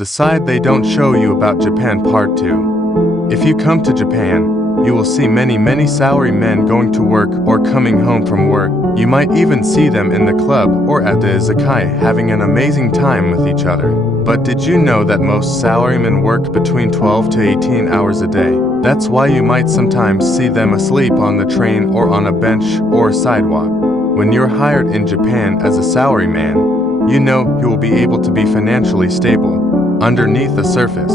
The side they don't show you about Japan Part 2. If you come to Japan, you will see many salary men going to work or coming home from work. You might even see them in the club or at the izakaya having an amazing time with each other. But did you know that most salarymen work between 12 to 18 hours a day? That's why you might sometimes see them asleep on the train or on a bench or sidewalk. When you're hired in Japan as a salaryman, you know you will be able to be financially stable. Underneath the surface,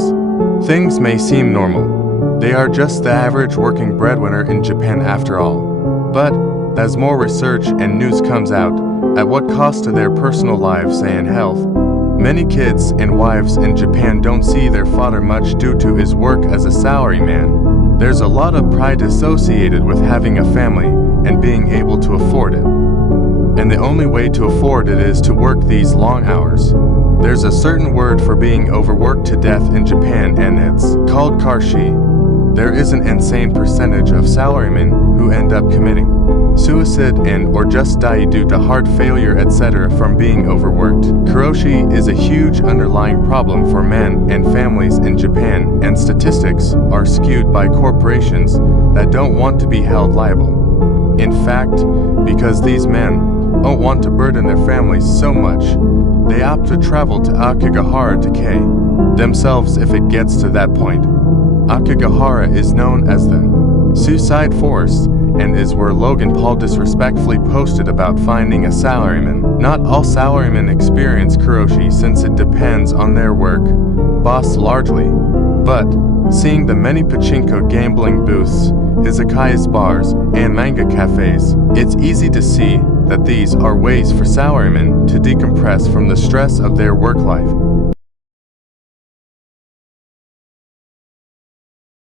things may seem normal. They are just the average working breadwinner in Japan after all. But as more research and news comes out, at what cost to their personal lives and health, many kids and wives in Japan don't see their father much due to his work as a salaryman. There's a lot of pride associated with having a family and being able to afford it. And the only way to afford it is to work these long hours. There's a certain word for being overworked to death in Japan, and it's called karshi. There is an insane percentage of salarymen who end up committing suicide and or just die due to heart failure, etc. from being overworked. Karoshi is a huge underlying problem for men and families in Japan, and statistics are skewed by corporations that don't want to be held liable. In fact, because these men don't want to burden their families so much, they opt to travel to Akigahara to kill themselves if it gets to that point. Akigahara is known as the suicide forest and is where Logan Paul disrespectfully posted about finding a salaryman. Not all salarymen experience karoshi since it depends on their work boss largely. But seeing the many pachinko gambling booths, izakayas bars, and manga cafes, it's easy to see that these are ways for salarymen to decompress from the stress of their work life.